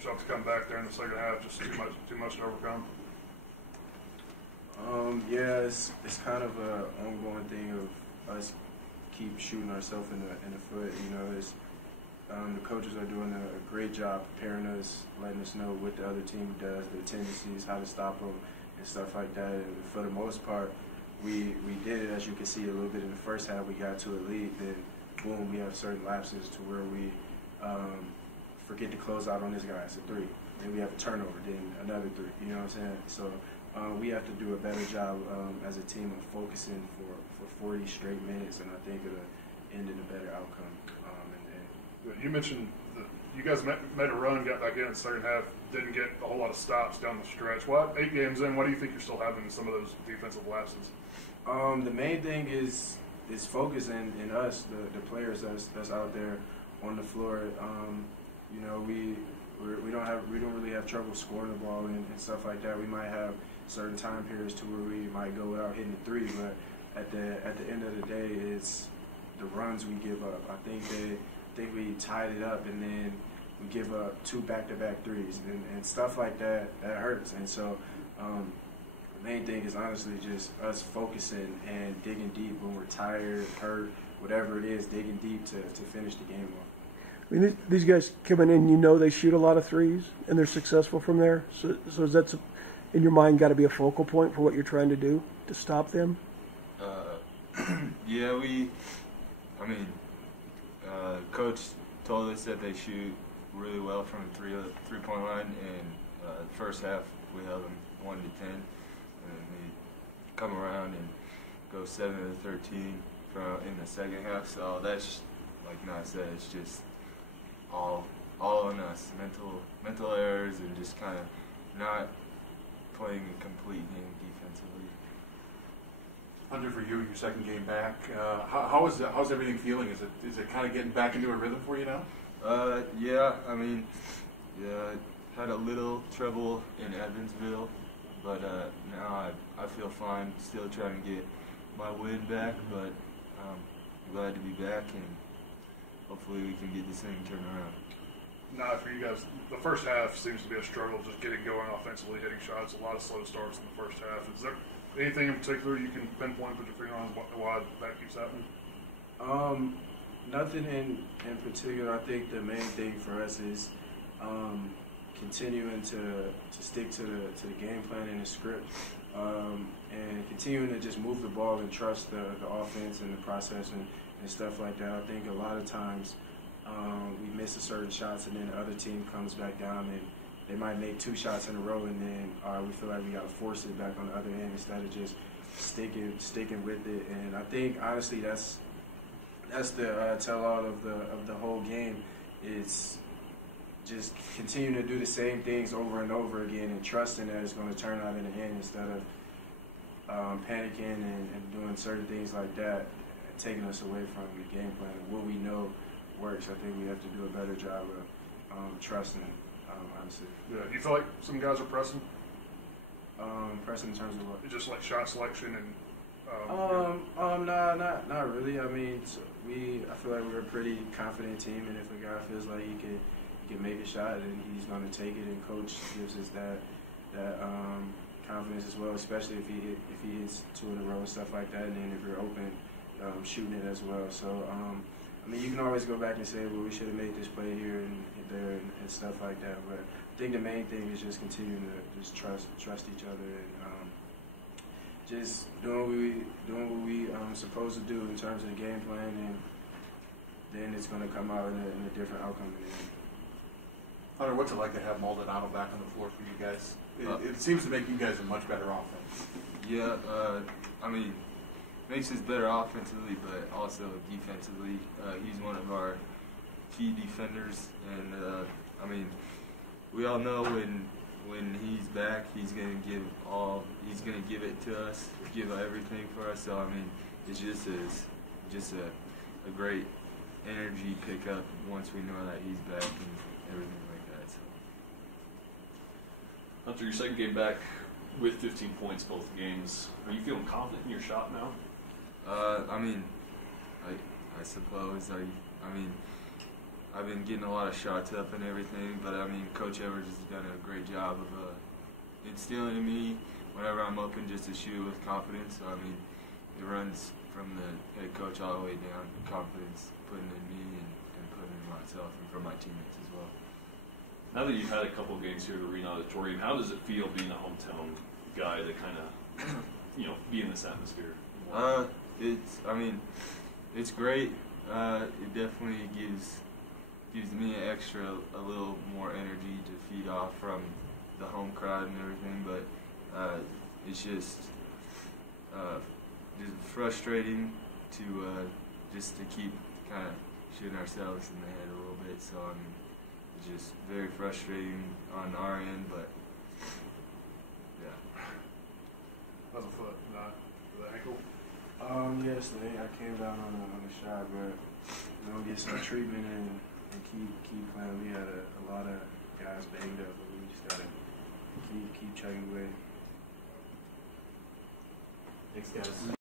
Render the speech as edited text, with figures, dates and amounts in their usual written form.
yourself to come back there in the second half? Just too much to overcome. Yeah, it's kind of an ongoing thing of us keep shooting ourselves in the foot. You know, it's the coaches are doing a great job preparing us, letting us know what the other team does, their tendencies, how to stop them, and stuff like that. And for the most part, we did it, as you can see, a little bit in the first half. We got to a lead, then boom, we have certain lapses to where we forget to close out on this guy. It's a three. Then we have a turnover, then another three. You know what I'm saying? So we have to do a better job as a team of focusing for 40 straight minutes, and I think it'll end in a better outcome. You mentioned that you guys made a run, got back in the second half, didn't get a whole lot of stops down the stretch. 8 games in, what do you think you're still having some of those defensive lapses? The main thing is focus in us, the players that's out there on the floor. You know, we don't really have trouble scoring the ball and stuff like that. We might have certain time periods to where we might go without hitting the three, but at the end of the day, it's the runs we give up. I think we tied it up, and then we give up 2 back-to-back threes and stuff like that. That hurts. And so the main thing is honestly just us focusing and digging deep when we're tired, hurt, whatever it is, digging deep to finish the game off. I mean, these guys coming in, you know, they shoot a lot of threes and they're successful from there. So is that, in your mind, got to be a focal point for what you're trying to do to stop them? Yeah, Coach told us that they shoot really well from the three-point line, and the first half we held them 1 to 10, and we come around and go 7 to 13 in the second half. So that's, like Nat said, it's just all on us, mental errors, and just kind of not playing a complete game defensively. Hunter, for you, your second game back, how's everything feeling? Is it kind of getting back into a rhythm for you now? Yeah, had a little trouble in Evansville, but now I feel fine. Still trying to get my win back, but glad to be back, and hopefully we can get this thing turned around. Nah, for you guys, the first half seems to be a struggle, just getting going offensively, hitting shots, a lot of slow starts in the first half. Is there anything in particular you can pinpoint, put your finger on why that keeps happening? Nothing in particular. I think the main thing for us is continuing to stick to the game plan and the script, and continuing to just move the ball and trust the offense and the process and stuff like that. I think a lot of times we miss a certain shots, and then the other team comes back down and they might make 2 shots in a row, and then we feel like we got to force it back on the other end instead of just sticking with it. And I think honestly that's the tell-all of the whole game. It's just continuing to do the same things over and over again and trusting that it's going to turn out in the end instead of panicking and doing certain things like that, taking us away from the game plan and what we know works. I think we have to do a better job of trusting, honestly. Yeah. Do you feel like some guys are pressing? Pressing in terms of what? Just like shot selection and. Not really. I mean, I feel like we're a pretty confident team, and if a guy feels like he can make a shot, then he's going to take it. And coach gives us that confidence as well, especially if he hits 2 in a row and stuff like that. And then if you're open, shooting it as well. So I mean, you can always go back and say, well, we should have made this play here and there and stuff like that. But I think the main thing is just continuing to just trust each other and just doing what we supposed to do in terms of the game plan, and then it's going to come out in a different outcome in the end. Hunter, what's it like to have Maldonado back on the floor for you guys? It seems to make you guys a much better offense. Yeah, makes us better offensively, but also defensively. He's one of our key defenders, and we all know when he's back, he's gonna give it to us, give everything for us. So it's just a great energy pickup once we know that he's back and everything like that. So. Hunter, your second game back with 15 points both games. Are you feeling confident in your shot now? I suppose. I've been getting a lot of shots up and everything, but I mean, Coach Evers has done a great job of instilling in me whenever I'm open just to shoot with confidence. So, I mean, it runs from the head coach all the way down, confidence putting in me and putting in myself and for my teammates as well. Now that you've had a couple games here at Arena Auditorium, how does it feel being a hometown guy to kind of, be in this atmosphere? It's great. It definitely gives me a little more energy to feed off from the home crowd and everything, but it's just frustrating to keep kind of shooting ourselves in the head a little bit. So I mean, it's just very frustrating on our end, but yeah. How's the foot? Not the ankle. Yes, I came down on the shot, but get some treatment and keep playing. We had a lot of guys banged up, but we just gotta keep chugging away. Thanks, guys.